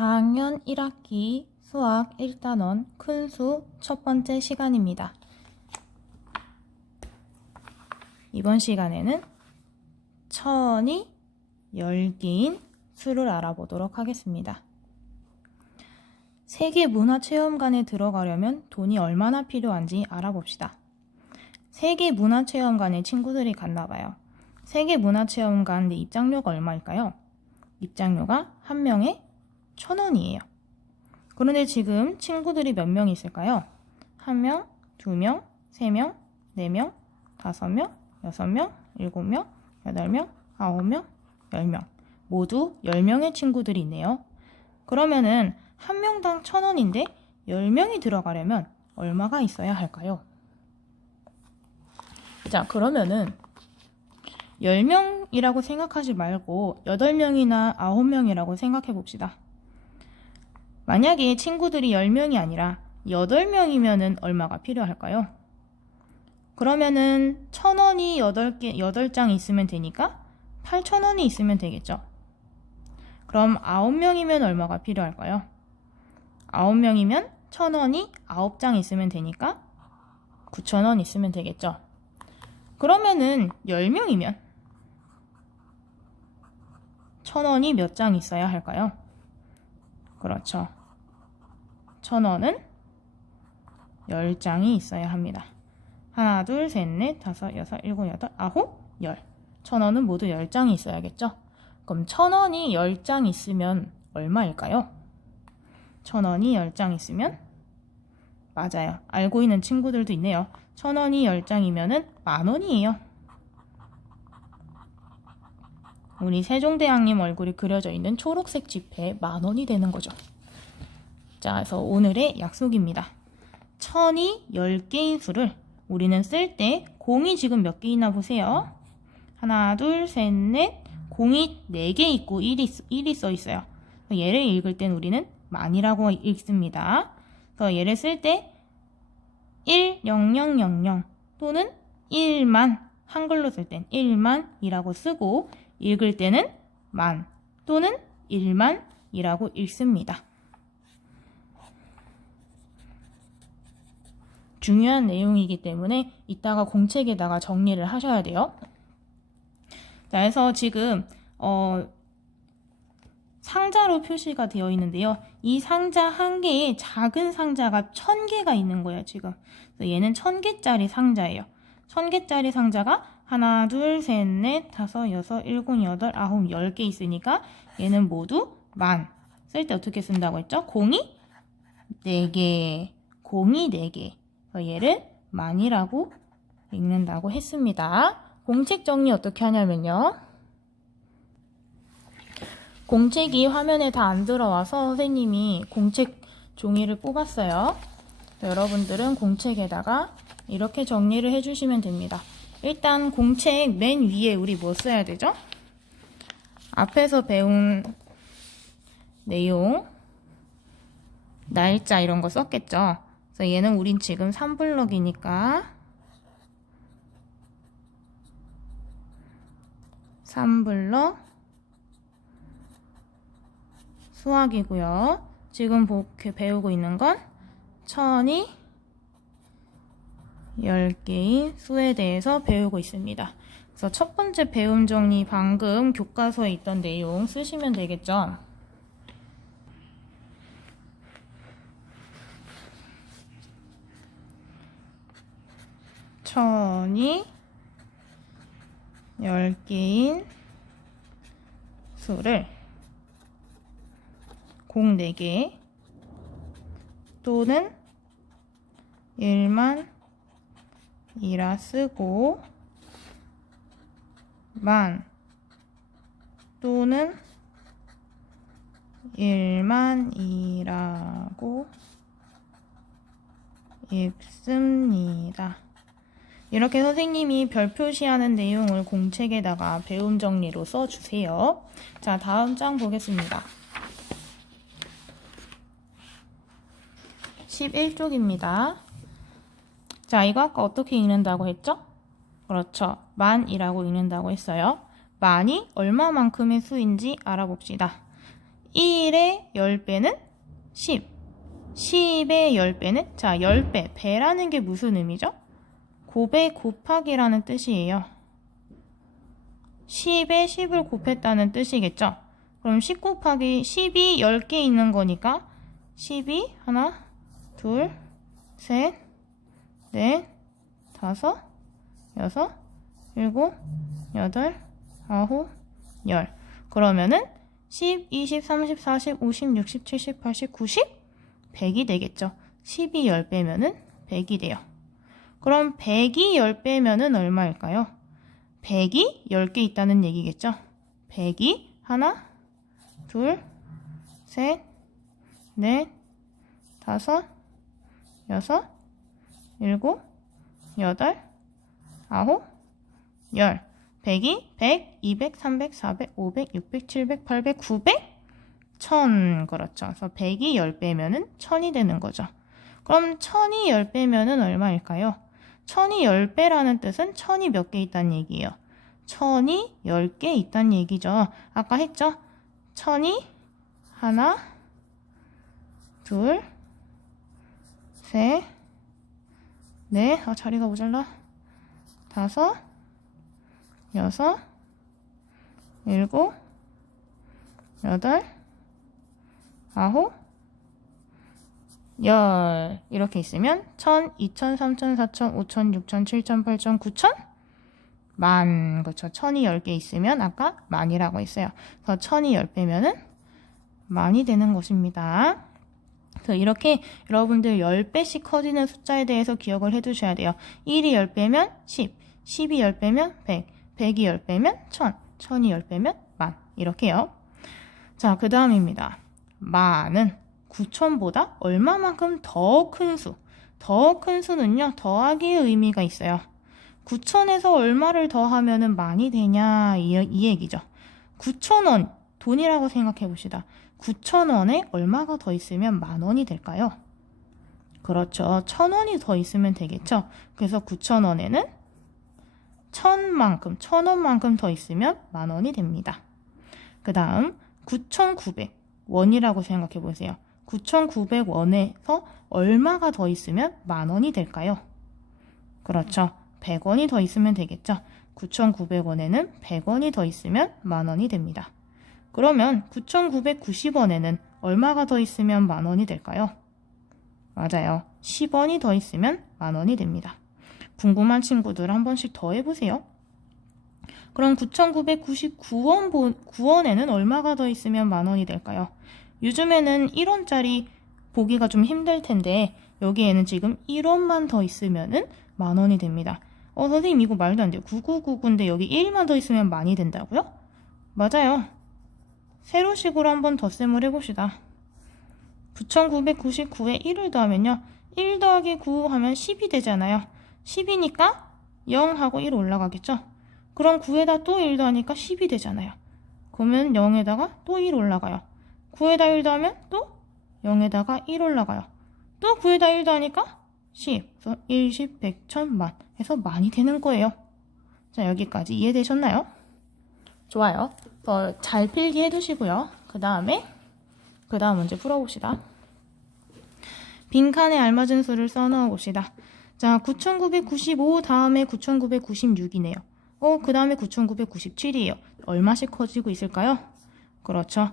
4학년 1학기 수학 1단원 큰 수 첫 번째 시간입니다. 이번 시간에는 천이 10개인 수를 알아보도록 하겠습니다. 세계 문화체험관에 들어가려면 돈이 얼마나 필요한지 알아봅시다. 세계 문화체험관에 친구들이 갔나 봐요. 세계 문화체험관 내 입장료가 얼마일까요? 입장료가 한 명에 천 원이에요. 그런데 지금 친구들이 몇 명 있을까요? 한 명, 두 명, 세 명, 네 명, 다섯 명, 여섯 명, 일곱 명, 여덟 명, 아홉 명, 열 명. 모두 열 명의 친구들이 있네요. 그러면은 한 명당 천 원인데 열 명이 들어가려면 얼마가 있어야 할까요? 자, 그러면은 10명이라고 생각하지 말고 8명이나 9명이라고 생각해 봅시다. 만약에 친구들이 10명이 아니라 8명이면은 얼마가 필요할까요? 그러면은 1000원이 8개, 8장 있으면 되니까 8000원이 있으면 되겠죠. 그럼 9명이면 얼마가 필요할까요? 9명이면 1000원이 9장 있으면 되니까 9000원 있으면 되겠죠. 그러면은 10명이면 1000원이 몇 장 있어야 할까요? 그렇죠. 1000원은 10장이 있어야 합니다. 하나, 둘, 셋, 넷, 다섯, 여섯, 일곱, 여덟, 아홉, 열. 1000원은 모두 10장이 있어야겠죠? 그럼 1000원이 10장 있으면 얼마일까요? 1000원이 10장 있으면 맞아요. 알고 있는 친구들도 있네요. 1000원이 10장이면은 만원이에요. 우리 세종대왕님 얼굴이 그려져 있는 초록색 지폐 만원이 되는 거죠. 자, 그래서 오늘의 약속입니다. 천이 10개인 수를 우리는 쓸 때 공이 지금 몇 개 있나 보세요. 하나, 둘, 셋, 넷. 공이 4개 있고 1이, 1이 써 있어요. 얘를 읽을 땐 우리는 만이라고 읽습니다. 그래서 얘를 쓸 때 1, 0, 0, 0, 0 또는 1만 한글로 쓸 땐 1만이라고 쓰고 읽을 때는 만 또는 1만이라고 읽습니다. 중요한 내용이기 때문에 이따가 공책에다가 정리를 하셔야 돼요. 자, 그래서 지금 어, 상자로 표시가 되어 있는데요. 이 상자 한 개에 작은 상자가 천 개가 있는 거예요, 지금. 얘는 천 개짜리 상자예요. 천 개짜리 상자가 하나, 둘, 셋, 넷, 다섯, 여섯, 일곱, 여덟, 아홉, 열 개 있으니까 얘는 모두 만. 쓸 때 어떻게 쓴다고 했죠? 공이 네 개, 공이 네 개. 얘를 만이라고 읽는다고 했습니다. 공책 정리 어떻게 하냐면요. 공책이 화면에 다 안 들어와서 선생님이 공책 종이를 뽑았어요. 여러분들은 공책에다가 이렇게 정리를 해주시면 됩니다. 일단 공책 맨 위에 우리 뭐 써야 되죠? 앞에서 배운 내용, 날짜 이런 거 썼겠죠? 그래서 얘는 우린 지금 3블럭이니까 3블럭 수학이고요. 지금 배우고 있는 건 천이 10개인 수에 대해서 배우고 있습니다. 그래서 첫 번째 배움 정리 방금 교과서에 있던 내용 쓰시면 되겠죠. 천이 10개인 수를 공 4개 또는 1만 이라 쓰고 만 또는 1만이라고 읽습니다. 이렇게 선생님이 별 표시하는 내용을 공책에다가 배움 정리로 써주세요. 자, 다음 장 보겠습니다. 11쪽입니다. 자, 이거 아까 어떻게 읽는다고 했죠? 그렇죠. 만이라고 읽는다고 했어요. 만이 얼마만큼의 수인지 알아봅시다. 1의 10배는 10. 10의 10배는 자, 10배. 배라는 게 무슨 의미죠? 곱에 곱하기라는 뜻이에요. 10에 10을 곱했다는 뜻이겠죠? 그럼 10 곱하기 10이 10개 있는 거니까 10이 하나, 둘, 셋, 넷, 다섯, 여섯, 일곱, 여덟, 아홉, 열. 그러면은 10, 20, 30, 40, 50, 60, 70, 80, 90, 100이 되겠죠. 10이 10배면은 100이 돼요. 그럼 100이 10배면은 얼마일까요? 100이 10개 있다는 얘기겠죠. 100이 하나, 둘, 셋, 넷, 다섯, 여섯, 일곱, 여덟, 아홉, 열. 100이 100, 200, 300, 400, 500, 600, 700, 800, 900, 1000 그렇죠. 그래서 100이 10배면은 1000이 되는 거죠. 그럼 1000이 10배면은 얼마일까요? 1000이 10배라는 뜻은 1000이 몇 개 있다는 얘기예요. 1000이 10개 있다는 얘기죠. 아까 했죠? 1000이 하나, 둘, 셋, 넷, 아, 자리가 모자라. 다섯, 여섯, 일곱, 여덟, 아홉, 열. 이렇게 있으면 천, 이천, 삼천, 사천, 오천, 육천, 칠천, 팔천, 구천, 만. 그렇죠. 천이 열 개 있으면 아까 만이라고 했어요. 그래서 천이 열 배면은 만이 되는 것입니다. 그래서 이렇게 여러분들 10배씩 커지는 숫자에 대해서 기억을 해두셔야 돼요. 1이 10배면 10, 10이 10배면 100, 100이 10배면 1000, 1000이 10배면 만 이렇게요. 자, 그 다음입니다. 만은 9000보다 얼마만큼 더 큰 수. 더 큰 수는요, 더하기의 의미가 있어요. 9천에서 얼마를 더하면은 많이 되냐, 이, 이 얘기죠. 9천원, 돈이라고 생각해 봅시다. 9천원에 얼마가 더 있으면 만 원이 될까요? 그렇죠. 천 원이 더 있으면 되겠죠. 그래서 9천원에는 천만큼, 천 원만큼 더 있으면 만 원이 됩니다. 그 다음 9,900 원이라고 생각해 보세요. 9,900원에서 얼마가 더 있으면 만 원이 될까요? 그렇죠. 100원이 더 있으면 되겠죠. 9,900원에는 100원이 더 있으면 만 원이 됩니다. 그러면 9,990원에는 얼마가 더 있으면 만 원이 될까요? 맞아요. 10원이 더 있으면 만 원이 됩니다. 궁금한 친구들 한 번씩 더 해보세요. 그럼 9,999원 9원에는 얼마가 더 있으면 만 원이 될까요? 요즘에는 1원짜리 보기가 좀 힘들 텐데 여기에는 지금 1원만 더 있으면은 만 원이 됩니다. 어 선생님 이거 말도 안 돼요. 9999인데 여기 1만 더 있으면 만이 된다고요? 맞아요. 세로식으로 한번 덧셈을 해봅시다. 9999에 1을 더하면요. 1 더하기 9 하면 10이 되잖아요. 10이니까 0하고 1 올라가겠죠? 그럼 9에다 또 1 더하니까 10이 되잖아요. 그러면 0에다가 또 1 올라가요. 9에다 1 더하면 또 0에다가 1 올라가요. 또 9에다 1 더하니까 10. 그래서 1, 10, 100, 1000 만 해서 많이 되는 거예요. 자, 여기까지 이해되셨나요? 좋아요. 어, 잘 필기해 두시고요. 그 다음에 그 다음 문제 풀어봅시다. 빈칸에 알맞은 수를 써넣어 봅시다. 자, 9995 다음에 9996이네요. 어, 그 다음에 9997이에요. 얼마씩 커지고 있을까요? 그렇죠.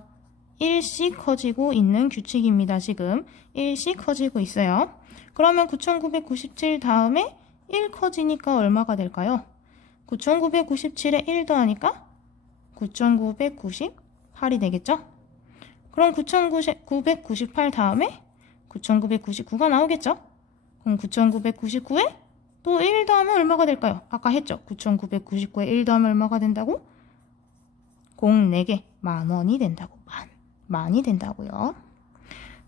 1씩 커지고 있는 규칙입니다. 지금 1씩 커지고 있어요. 그러면 9997 다음에 1 커지니까 얼마가 될까요? 9997에 1 더하니까 9998이 되겠죠? 그럼 9998 다음에 9999가 나오겠죠? 그럼 9999에 또 1 더하면 얼마가 될까요? 아까 했죠? 9999에 1 더하면 얼마가 된다고? 공 4개 만원이 된다고 만 만이 된다고요.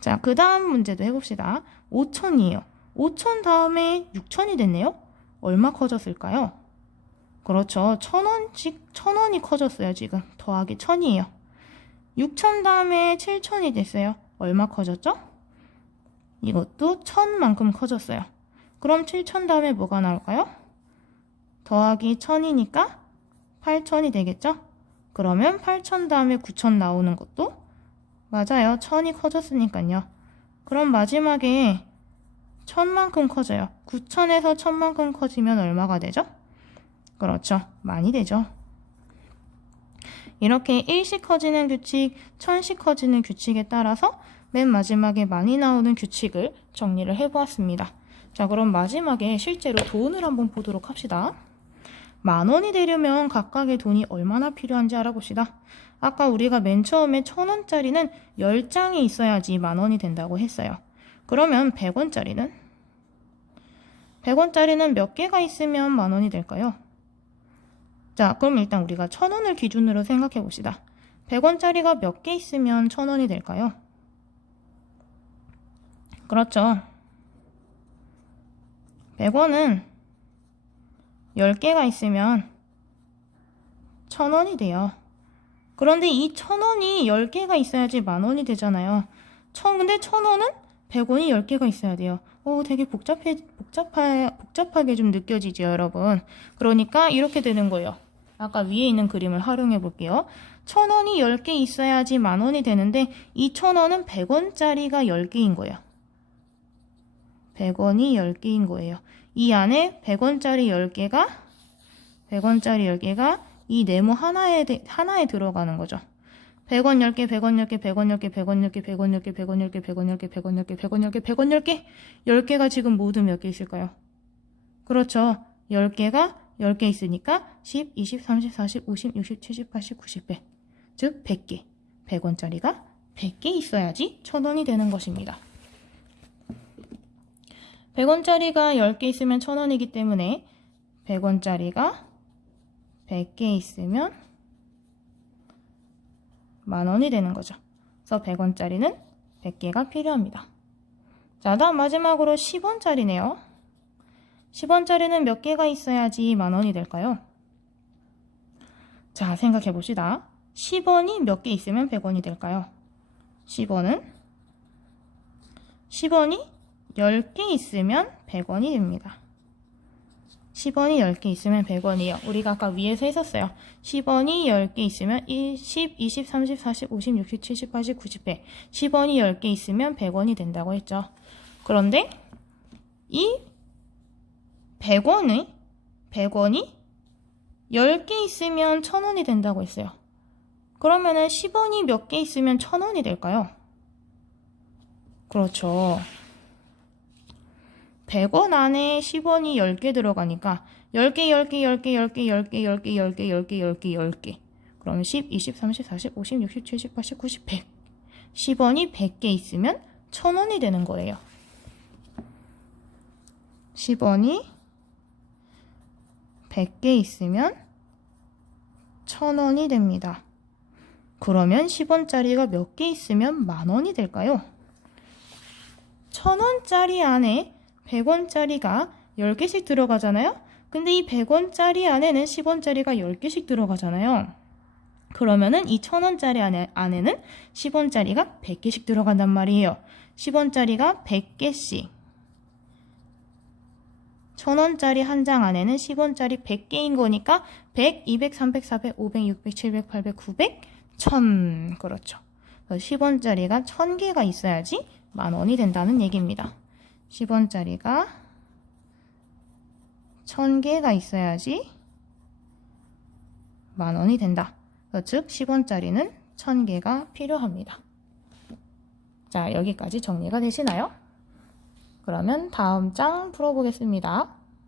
자, 그 다음 문제도 해봅시다. 5천이에요. 5천 다음에 6천이 됐네요. 얼마 커졌을까요? 그렇죠. 천 원씩, 천 원이 커졌어요, 지금. 더하기 천이에요. 6천 다음에 7천이 됐어요. 얼마 커졌죠? 이것도 천만큼 커졌어요. 그럼 7천 다음에 뭐가 나올까요? 더하기 천이니까 8천이 되겠죠? 그러면 8천 다음에 9천 나오는 것도 맞아요. 천이 커졌으니까요. 그럼 마지막에 천만큼 커져요. 9천에서 천만큼 커지면 얼마가 되죠? 그렇죠. 많이 되죠. 이렇게 1씩 커지는 규칙, 1000씩 커지는 규칙에 따라서 맨 마지막에 많이 나오는 규칙을 정리를 해보았습니다. 자, 그럼 마지막에 실제로 돈을 한번 보도록 합시다. 만 원이 되려면 각각의 돈이 얼마나 필요한지 알아봅시다. 아까 우리가 맨 처음에 천 원짜리는 10장이 있어야지 만 원이 된다고 했어요. 그러면 100원짜리는? 100원짜리는 몇 개가 있으면 만 원이 될까요? 자, 그럼 일단 우리가 천 원을 기준으로 생각해 봅시다. 100원짜리가 몇 개 있으면 천 원이 될까요? 그렇죠. 100원은 10개가 있으면 1000원이 돼요. 그런데 이 1000원이 10개가 있어야지 만원이 되잖아요. 천, 근데 1000원은 100원이 10개가 있어야 돼요. 오, 되게 복잡해, 복잡하, 복잡하게 좀 느껴지죠, 여러분. 그러니까 이렇게 되는 거예요. 아까 위에 있는 그림을 활용해 볼게요. 1000원이 10개 있어야지 만원이 되는데 이 1000원은 100원짜리가 10개인 거예요. 100원이 10개인 거예요. 이 안에 100원짜리 10개가 100원짜리 10개가 이 네모 하나에 대- 하나에 들어가는 거죠. 100원 10개, 100원 10개, 100원 10개, 100원 10개, 100원 10개, 100원 10개, 100원 10개, 100원 10개, 100원 10개, 100원 10개, 10개가 지금 모두 몇 개 있을까요? 그렇죠. 10개가 10개 있으니까 10, 20, 30, 40, 50, 60, 70, 80, 90배. 즉 100개. 100원짜리가 100개 있어야지 1000원이 되는 것입니다. 100원짜리가 10개 있으면 1000원이기 때문에 100원짜리가 100개 있으면 만원이 되는 거죠. 그래서 100원짜리는 100개가 필요합니다. 자, 다음 마지막으로 10원짜리네요. 10원짜리는 몇 개가 있어야지 만원이 될까요? 자, 생각해 봅시다. 10원이 몇 개 있으면 100원이 될까요? 10원은 10원이 10개 있으면 100원이 됩니다. 10원이 10개 있으면 100원이에요. 우리가 아까 위에서 했었어요. 10원이 10개 있으면 1, 10, 20, 30, 40, 50, 60, 70, 80, 90배. 10원이 10개 있으면 100원이 된다고 했죠. 그런데 이 100원이 100원이 10개 있으면 1000원이 된다고 했어요. 그러면은 10원이 몇 개 있으면 1000원이 될까요? 그렇죠. 100원 안에 10원이 10개 들어가니까 10개, 10개, 10개, 10개, 10개, 10개, 10개, 10개, 10개, 10개. 그러면 10, 20, 30, 40, 50, 60, 70, 80, 90, 100. 10원이 100개 있으면 1000원이 되는 거예요. 10원이 100개 있으면 1000원이 됩니다. 그러면 10원짜리가 몇 개 있으면 만원이 될까요? 1000원짜리 안에 100원짜리가 10개씩 들어가잖아요? 근데 이 100원짜리 안에는 10원짜리가 10개씩 들어가잖아요. 그러면은 이 1000원짜리 안에, 안에는 10원짜리가 100개씩 들어간단 말이에요. 10원짜리가 100개씩. 1000원짜리 한 장 안에는 10원짜리 100개인 거니까 100, 200, 300, 400, 500, 600, 700, 800, 900, 1000. 그렇죠. 10원짜리가 1000개가 있어야지 만 원이 된다는 얘기입니다. 10원짜리가 1000개가 있어야지 만원이 된다. 즉 10원짜리는 1000개가 필요합니다. 자, 여기까지 정리가 되시나요? 그러면 다음 장 풀어보겠습니다.